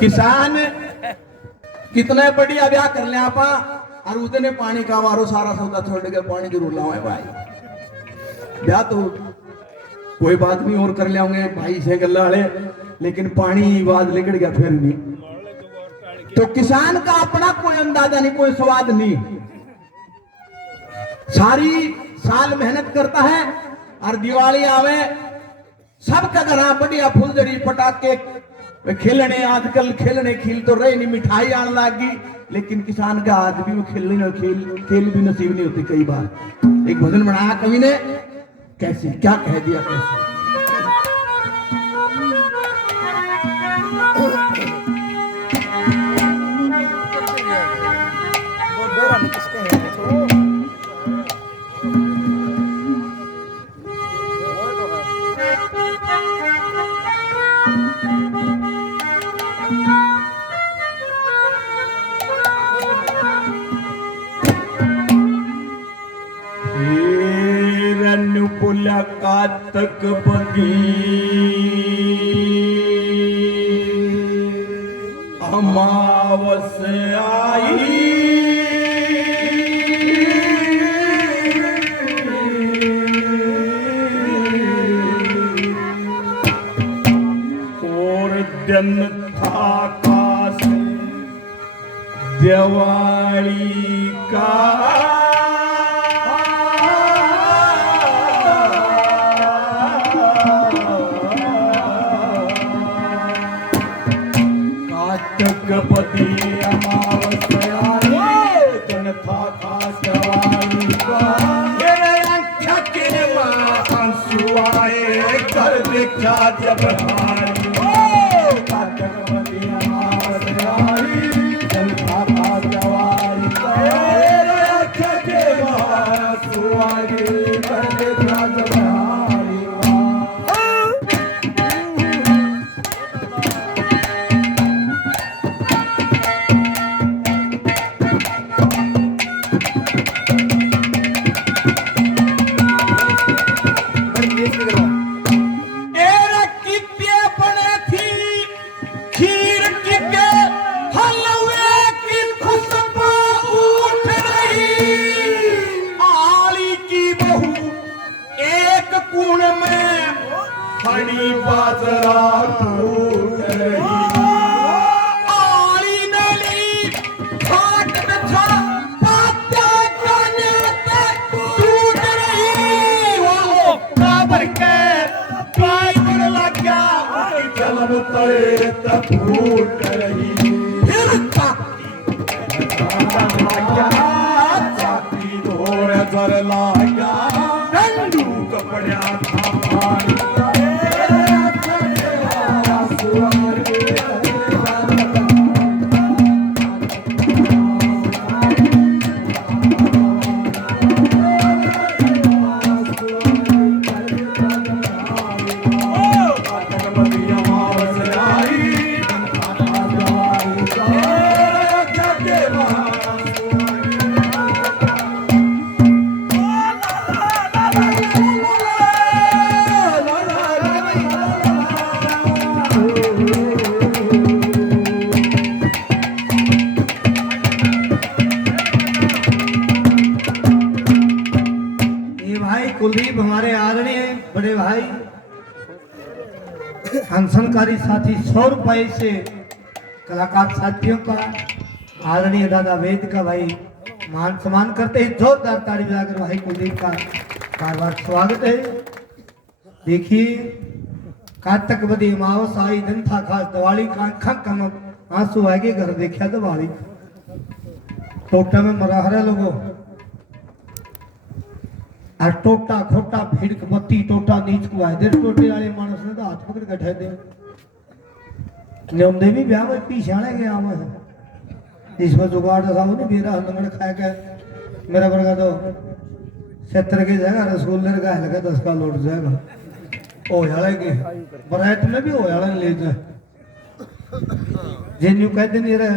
किसान कितने बढ़िया ब्याह कर ले आपा और उतने पानी का वारो सारा सौदा छोड़ के पानी जरूर लाओ भाई। ब्याह तो कोई बात नहीं और कर लियाओगे भाई से गल्ला वाले, लेकिन पानी बाद निकल गया फिर नहीं। तो किसान का अपना कोई अंदाजा नहीं, कोई स्वाद नहीं। सारी साल मेहनत करता है और दिवाली आवे सबका घर बढ़िया फुलझड़ी पटाखे खेलने, आजकल खेलने खिल तो रहे नहीं, मिठाई आने लगी, लेकिन किसान का आज भी वो खेलने खेल भी नसीब नहीं होती। कई बार एक भजन बनाया कवि ने, कैसे क्या कह दिया कैसे। कातक बगी अमावस आई, और दिन था काश दिवाली का, गपति अमावस आई, दिन था खास दिवाली का, मेरे आँखों के आंसू आए कर देखा जब हारी, गपति अमावस आई, दिन था खास दिवाली का, मेरे आँखों के आंसू आए कर देखा जब हारी। बाजरा टूट रही, आली नली घाट बिछा पाते गाने तक टूट रही, वो काबर के पाइपर लग गया जलब तले तक फूट रही, फिर चाकी धोर जर लागा डंडू कपड़ा था पानी, कुलदीप हमारे आदरणीय बड़े भाई हंसनकारी साथी 100 रुपए से कलाकार साथियों का आदरणीय दादा वेद का भाई मान सम्मान करते हैं, जोरदार ताली बजाकर भाई कुलदीप का बार बार स्वागत है। देखिए कातक बदी अमावस आई, दिन था खास दिवाली का, आंखा कम आंसू आगे घर देखा दिवाली, टोटा में मरा हरा लोगों और टोटा खोटा भीड़ बत्ती टोटा नीच को आए, देर टोटे वाले मानस ने तो हाथ पकड़ के दे नियम देवी ब्याह में पीछाने गया मैं इसमें जुगाड़ था वो नहीं मेरा लंगड़ खाया के मेरा वर्गा तो 70 के जाएगा, रसगुल्ले का लगा 10 का लौट जाएगा, ओ यार के बरात में भी हो यार ले जाए जिन यू कहते नहीं रहे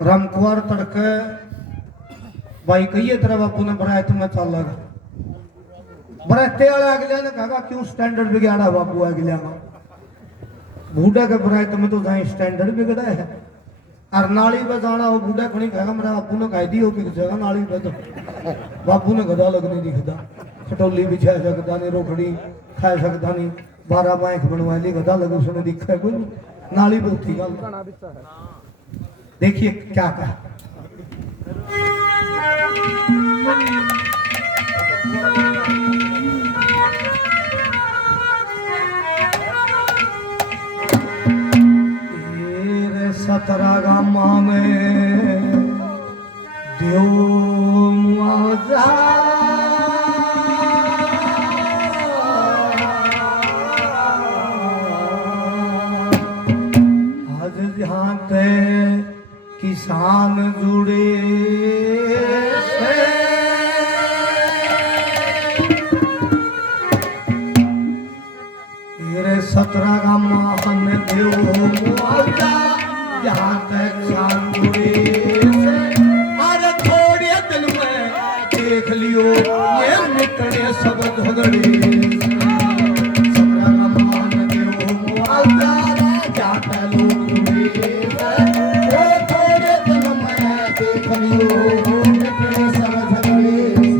रामकुमार तड़के भाई कही तरह बापू ने बरात में चल लगा, बराते वाले अगले ने कहा क्यों स्टैंडर्ड बिगाड़ा बापू अगले बूढ़ा के बुराए तुम्हें तो जाए स्टैंडर्ड बिगड़ा है और नाली बजाना वो बूढ़ा खड़ी कहेगा मेरा बापू ने कह दी हो कि जगह नाली बज बापू ने गधा लग नहीं दिखता खटोली बिछा सकता नहीं रोकड़ी खा सकता नहीं 12 बाइक बनवा ली गधा लग उसने दिखा है कोई नाली बहुत थी गल देखिए क्या कहा सतरा गामा में दियो मुआवजा आज जहाँ ते किसान जुड़े तेरे 17 गामा में दियो मुआवजा जहाँ तक शान जुड़े अरे थोड़े दिन में देख लियो ये मिटने सब झगड़े सबरा मान देव मुआवजा जहाँ तक लोग जुड़े थोड़े दिन में देख लियो मिटने सब झगड़े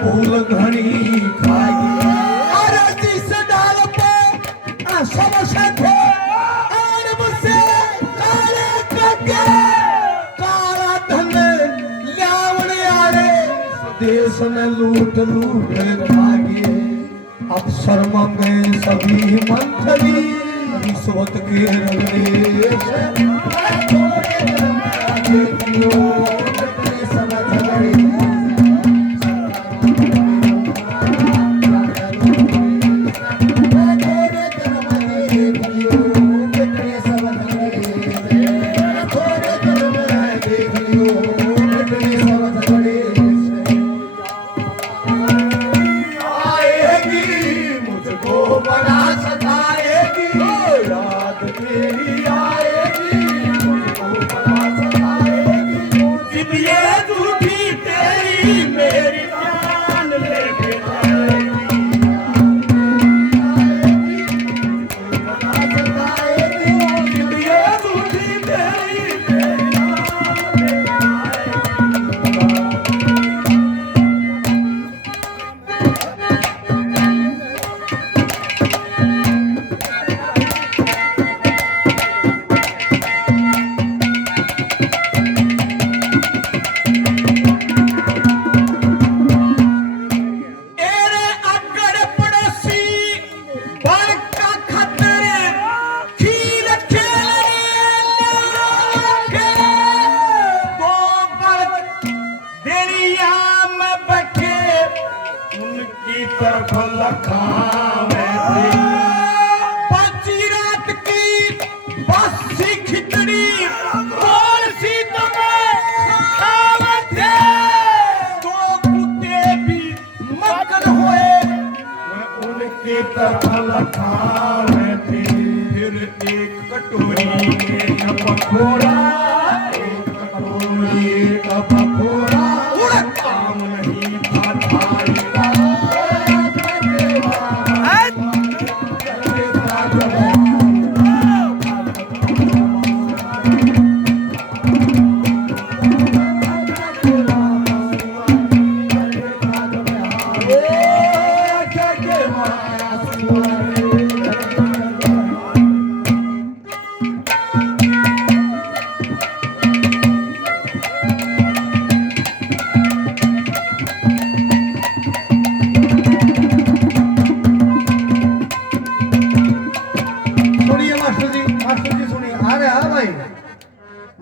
फूल घनी खाई अरे जिस डाल पे सब सखो और मुझसे काले कके काला धन ल्यावण आरे देश में लूट लूट खाए अफसर मंगे सभी मंत्री रिश्वत के रगड़े फिर एक कटोरी में पकोड़ा एक कटोरी का पकोड़ा काम नहीं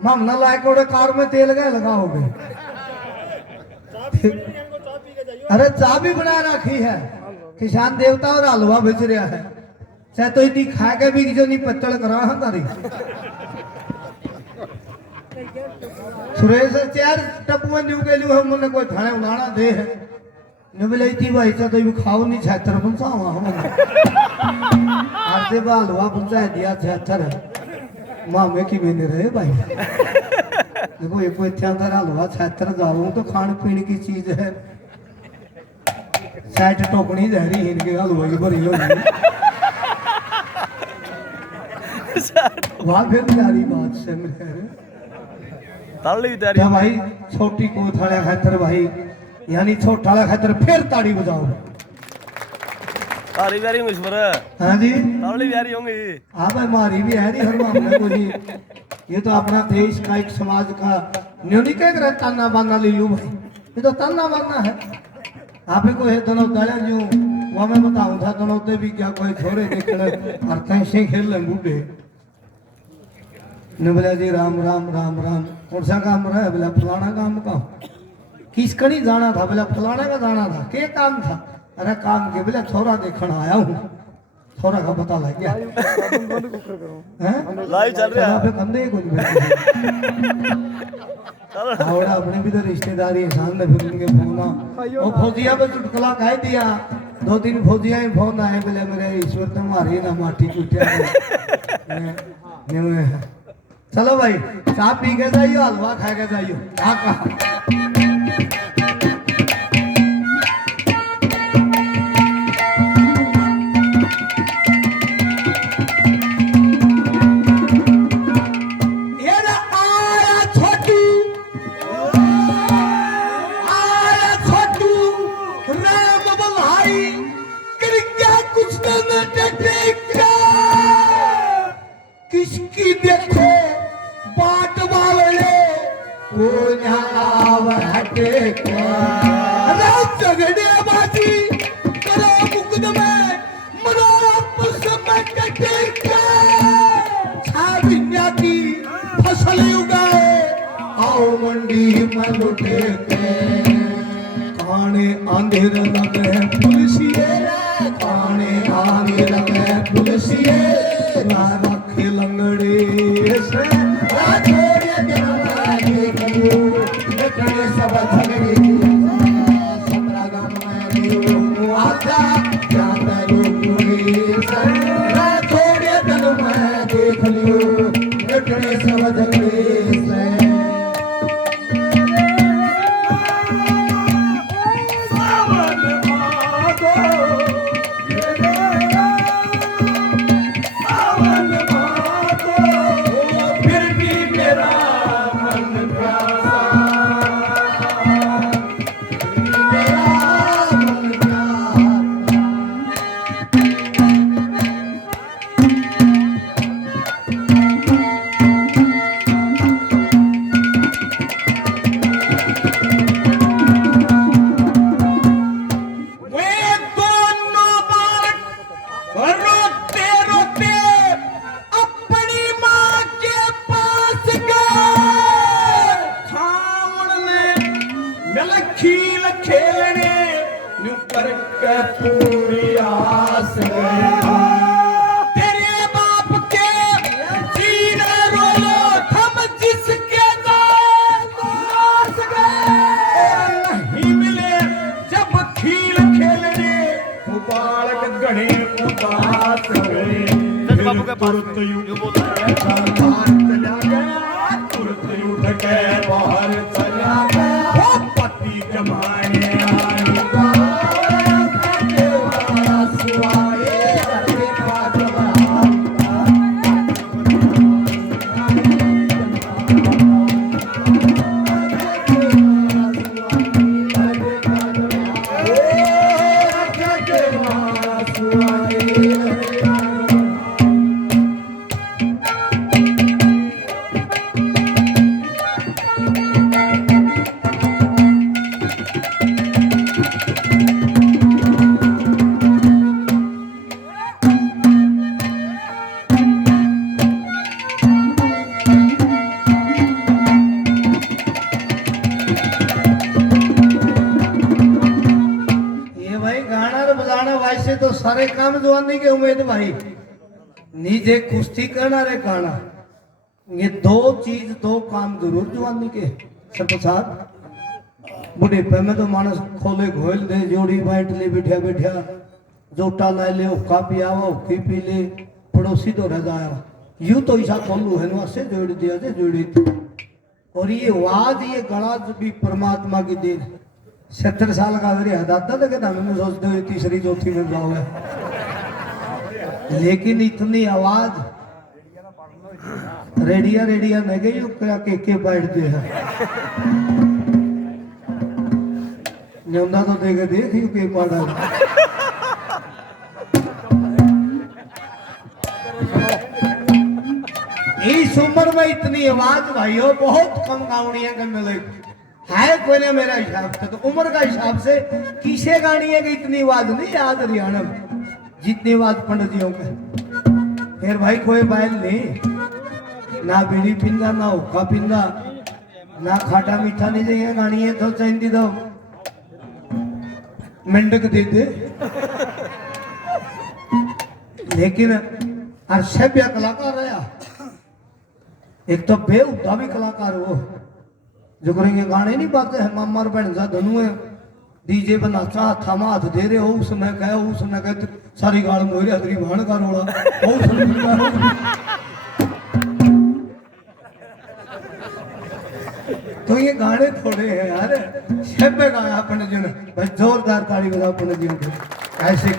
हम ना लाए कोड़े कार में तेल गए लगाओगे। अरे चाय भी बना रखी है, किसान देवता और हलवा बेच रहा है, चाहे तो इतनी खा के भी जो नहीं पत्तल करा है तारी। सुरेश चार टप्पू में न्यू गेलू हम ने कोई थाने उड़ाना दे है नबले थी भाई तो भी खाओ नहीं छात्र पंचावा हम आज दे हलवा पंचा दिया छात्र मामे की मैंने रहे भाई। देखो ये कोई इतना हलवा छात्र जाऊं तो खान पीने की चीज है, साइड टोकनी जहरी इनके हलवा की भरी होगी। वहां फिर प्यारी बात से मिले ताली तैयारी भाई छोटी को थाड़ा खातर भाई यानी छोटा खातर फिर ताड़ी बजाओ। ताली तैयारी होंगी इस पर। हाँ जी ताली तैयारी होंगी। हाँ भाई मारी भी है नहीं हर मामले को जी, ये तो अपना देश का एक समाज का न्यू नहीं कह रहे ताना बाना ले लू भाई, ये तो ताना बाना है। आप ही को है दोनों दड़ा जो वो मैं बताऊं था दोनों ते भी क्या कोई छोरे देखने अर्थ से खेल ले बूढ़े ने बोला जी राम राम राम राम कौन सा काम रहा है, बोला फलाना काम का। किसका नहीं जाना था, बोला फलाना का जाना था, क्या काम था, अरे काम के बोला छोरा देखने आया हूँ, छोरा का पता लग गया। लाइव चल रहा है कंधे कुछ आवड़ा अपने भी तो रिश्तेदारी है सामने फिर उनके फोन वो फौजिया पे चुटकुला कह दिया, 2-3 फौजिया ही फोन आए बोले मेरे ईश्वर तुम्हारी ना माटी चुटिया। चलो भाई चाय पी के जाइयो हलवा खा के जाइयो। किसकी देखो बाट वाले वो हटे झगड़े बाजी करो मुकदमे मरो आपस में कटे छाबिया की फसल उगाए आओ मंडी में लुटे खाने अंधेर लगे पुलिसिए, खाने आगे लगे पुलिसिए लंगड़े से सब थोड़े दिन में देख लियो सब झगड़े से। खील खेलने करके पूरी आस तेरे बाप के जीने रोलो हम जिसके नहीं मिले जब खील खेलने बालक गणे उदास गए बाबू के पास तुरंत उठ के बाहर चला गया पति जमाने सारे काम जवानी के उम्मीद भाई नीचे कुश्ती करना रे गाना ये दो चीज दो काम जरूर जवानी के सरप्रसाद बुढ़ेपे में तो मानस खोले घोल दे जोड़ी बैठ ले बैठा बैठा जोटा ला ले हुक्का पियावा हुक्की पी ले पड़ोसी तो रह जाया यूं तो ऐसा खोलू है ना से जोड़ दिया से जोड़ी और ये आवाज ये गला भी परमात्मा की देन 70 साल का मेरे हदाता तो कहता मैंने सोचते हुए तीसरी चौथी में गाँव है लेकिन इतनी आवाज रेडिया रेडिया नहीं गई क्या के बैठते हैं न्योंदा तो देखे देख यू के पड़ा इस उम्र में इतनी आवाज भाइयों बहुत कम गावनियां करने लगी है कोई ना मेरा हिसाब से तो उम्र का हिसाब से किसे गानी है कि इतनी आवाज नहीं याद हरियाणा में जितनी आवाज पंडित जियों के फिर भाई कोई बैल नहीं ना बीड़ी पिंदा ना हुक्का पिंदा ना खाटा मीठा नहीं चाहिए गानी है तो चाहिए तो मेंढक देते लेकिन सभ्य कलाकार रहा एक तो बेहुदा भी कलाकार हो जो करेंगे गाने नहीं पाते हैं मामर बहन सा धनु है डीजे बना था हाथ दे रहे हो उसने कहे सारी गाल मोरे हदरी भाण का रोड़ा तो ये गाने थोड़े हैं यार सभ्य गाया अपने जन भाई जोरदार ताली बजा अपने जीवन ऐसे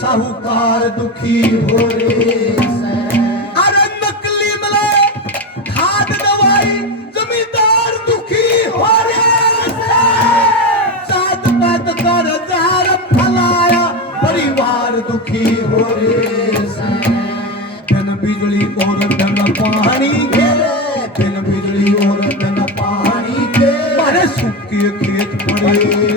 साहूकार दुखी हो रे अरे नकली मिले खाद दवाई जमींदार दुखी हो रे सात बात कर जार फलाया परिवार दुखी हो रे बिन बिजली और बिन पानी के बिन बिजली और बिन पानी के मारे सूखे खेत पड़े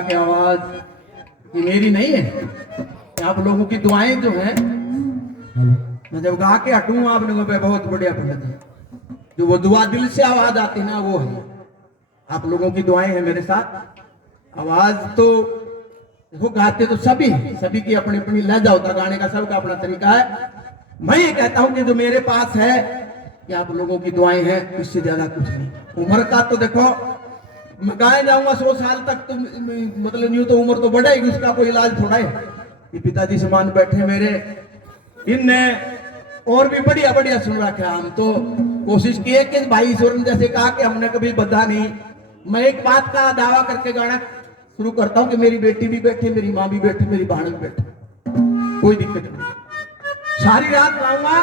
की आवाज ये मेरी नहीं है आप लोगों की दुआएं जो हैं मैं जब गा के हटूं आप लोगों पे बहुत बढ़िया पंडित है जो वो दुआ दिल से आवाज आती ना वो है आप लोगों की दुआएं हैं मेरे साथ आवाज तो देखो गाते तो सभी की अपनी अपनी लहजा होता गाने का सबका अपना तरीका है मैं ये कहता हूं कि जो मेरे पास है कि आप लोगों की दुआएं हैं इससे ज्यादा कुछ नहीं उम्र का तो देखो मैं गाए जाऊंगा 100 साल तक तो मतलब न्यू तो उम्र तो बढ़ेगी उसका कोई इलाज थोड़ा है ये पिताजी समान बैठे मेरे इनने और भी बढ़िया बढ़िया सुन रखा हम तो कोशिश की है कि भाई ईश्वर ने जैसे कहा कि हमने कभी बधा नहीं मैं एक बात का दावा करके गाना शुरू करता हूं कि मेरी बेटी भी बैठी मेरी माँ भी बैठी मेरी बहन भी बैठी कोई दिक्कत नहीं सारी रात गाऊंगा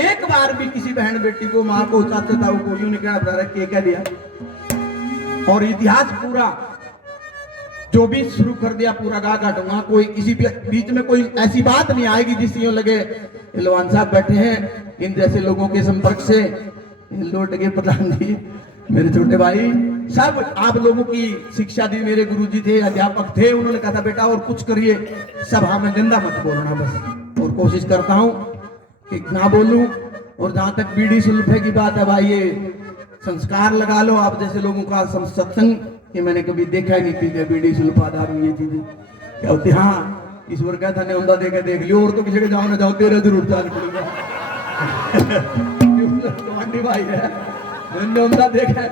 एक बार भी किसी बहन बेटी को माँ को चाचा ताऊ को यूं निकला कह दिया और इतिहास पूरा जो भी शुरू कर दिया पूरा गा काटूंगा कोई किसी बीच में कोई ऐसी बात नहीं आएगी जिससे यूं लगे लोहान साहब बैठे हैं इन जैसे लोगों के संपर्क से लौट गए प्रधान जी मेरे छोटे भाई सब आप लोगों की शिक्षा दी मेरे गुरुजी थे अध्यापक थे उन्होंने कहा था बेटा और कुछ करिए सभा में गंदा मत बोलना बस और कोशिश करता हूं कि ना बोलूं और जहां तक बीड़ी सुल्फे की बात है भाई ये संस्कार लगा लो आप जैसे लोगों का सत्संग कि मैंने कभी देखा ही नहीं पी के बीड़ी सुल्फा दारू ये चीजें क्या होती हाँ ईश्वर कहता ने उमदा देके देख लियो और तो किसी के जाओ ना जाओ तेरा जरूर चाल पड़ेगा वांडी भाई है मैंने उनका देखा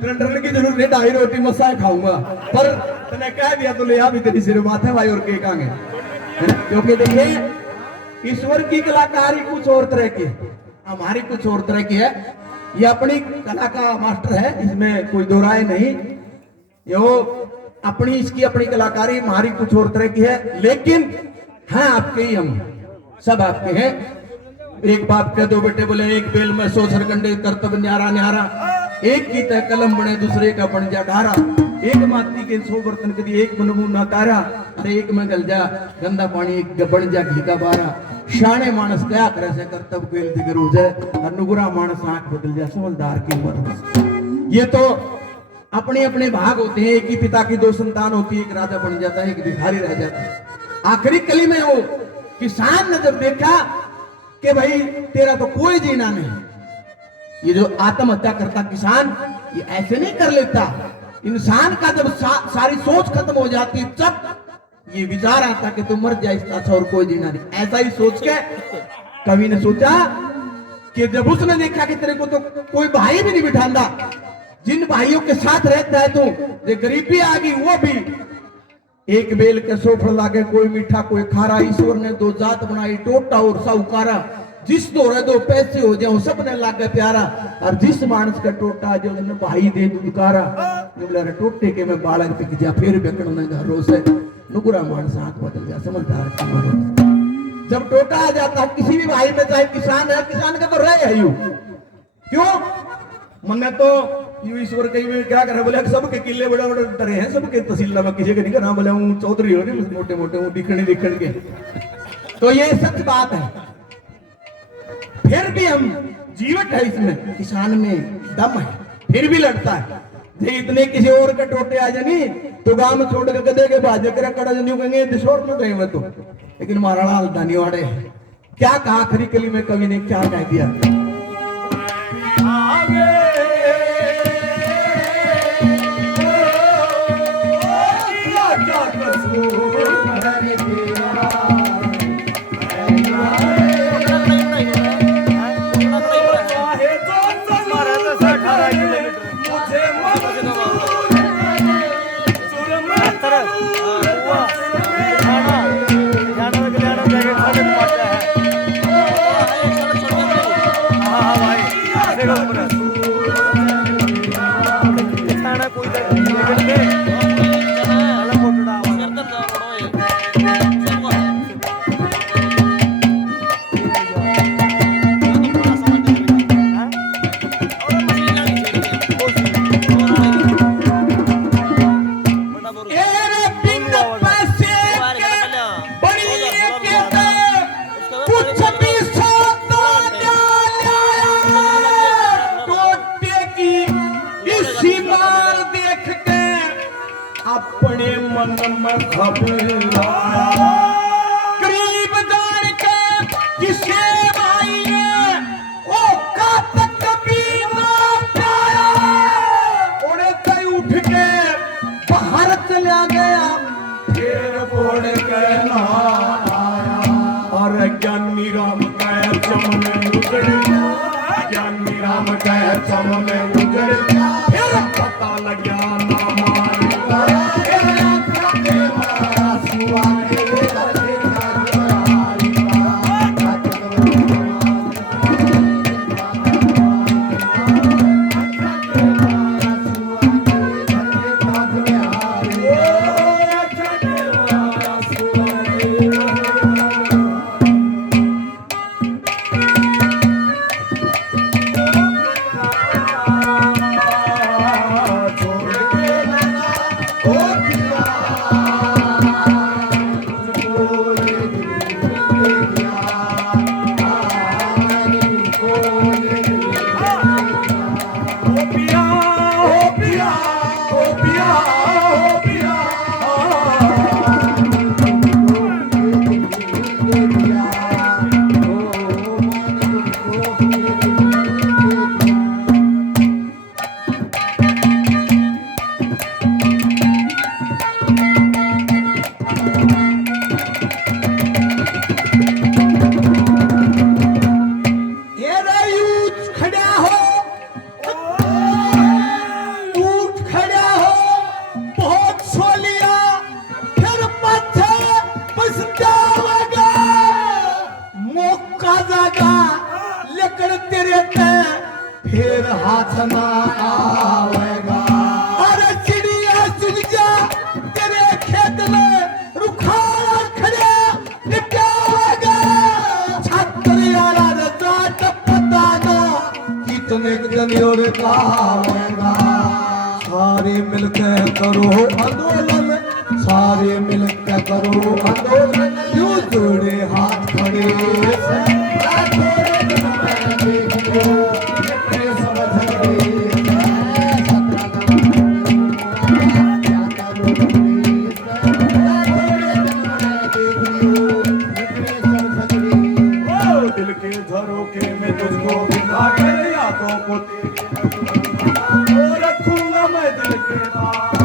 ट्रेंडर की जरूरत नहीं 2.5 रोटी मसाए खाऊंगा पर तने कह दिया तो ले आ भी तेरी सिर माथे भाई और के कांगे क्योंकि देखिए ईश्वर की कलाकारी कुछ और तरह की है हमारी कुछ और तरह की है ये अपनी कला का मास्टर है इसमें कोई दो राय नहीं यो अपनी इसकी अपनी कलाकारी हमारी कुछ और तरह की है लेकिन हाँ आपके ही हम सब आपके हैं एक बाप के दो बेटे बोले एक बेल में 100 सरकंडे कर्तव्य न्यारा न्यारा एक की तय कलम बने दूसरे का बन जा ढारा एक माती के 100 बर्तन कदी एक बनबू ना तारा अरे एक में गल जा गंदा पानी एक बन जा घी का बारा शाणे मानस क्या करे से कर्तव्य बेल दिगर हो जाए और नुगरा मानस आंख बदल जाए समझदार की उम्र ये तो अपने अपने भाग होते हैं एक ही पिता की 2 संतान होती है एक राजा बन जाता है एक भिखारी रह जाता है आखिरी कली में वो किसान ने जब देखा कि भाई तेरा तो कोई जीना नहीं ये जो आत्महत्या करता किसान ये ऐसे नहीं कर लेता इंसान का जब सारी सोच खत्म हो जाती है तब ये विचार आता कि तू मर जाए इसका अच्छा और कोई जीना नहीं ऐसा ही सोच के कवि ने सोचा कि जब उसने देखा कि तेरे को तो कोई भाई भी नहीं बिठांदा जिन भाइयों के साथ रहता है तू ये गरीबी आ गई वो भी एक बेल के सोफर लागे कोई मीठा कोई खारा ईश्वर ने 2 जात बनाई टोटा और साहूकारा जिस दौरे 2 पैसे हो जाओ सबने लागे प्यारा और जिस मानस का टोटा जो भाई दे दुकारा बोले टोटे के में बालक पिक जा फिर बेकण में घरों से नुकुरा मानस आंख बदल जा समझदार की जब टोटा आ जाता है किसी भी भाई में चाहे किसान है किसान का तो रहे है यू क्यों मन्ने तो यू ईश्वर कहीं में क्या करे बोले सबके किले बड़े बड़े डरे हैं सबके तहसील में किसी के नहीं करना बोले हूँ चौधरी हो रही मोटे मोटे हूँ दिखण के तो ये सच बात है फिर भी हम जीवट है इसमें किसान में दम है फिर भी लड़ता है जे इतने किसी और के टोटे आ जानी तो गांव में छोड़ के गधे के बाजे करे कड़ा जनी कहेंगे दिशोर में गए हुए तो लेकिन महाराणा हाल दानी वाड़े क्या कहा आखिरी कली में कवि ने क्या कह दिया अपने मन में घबराया करीब जान के किसे भाई ओ का तक भी ना पाया उड़े कई उठ के बाहर चला गया फिर बोल के ना आया और ज्ञानी राम का चमन उजड़ ज्ञानी राम का चमन उजड़ फिर पता लगा ना खड़ा हो, उठ खड़ा हो, बहुत सो लिया, फिर माथे पछतावेगा, मौका जागा, लेकिन तेरे पे फिर हाथ ना आवेगा। अरे चिड़िया चुग जा, तेरे खेत में रुखा खड़ा निकालेगा, छात्र यारा रजा टपटाना, कितने दिन और कावेगा। सारे मिलकर करो आंदोलन, सारे मिलकर करो आंदोलन, यूं जोड़े हाथ खड़े दिल के झरोखे में तुझको बिठा के यादों को तेरी रखूंगा मैं दिल के पास।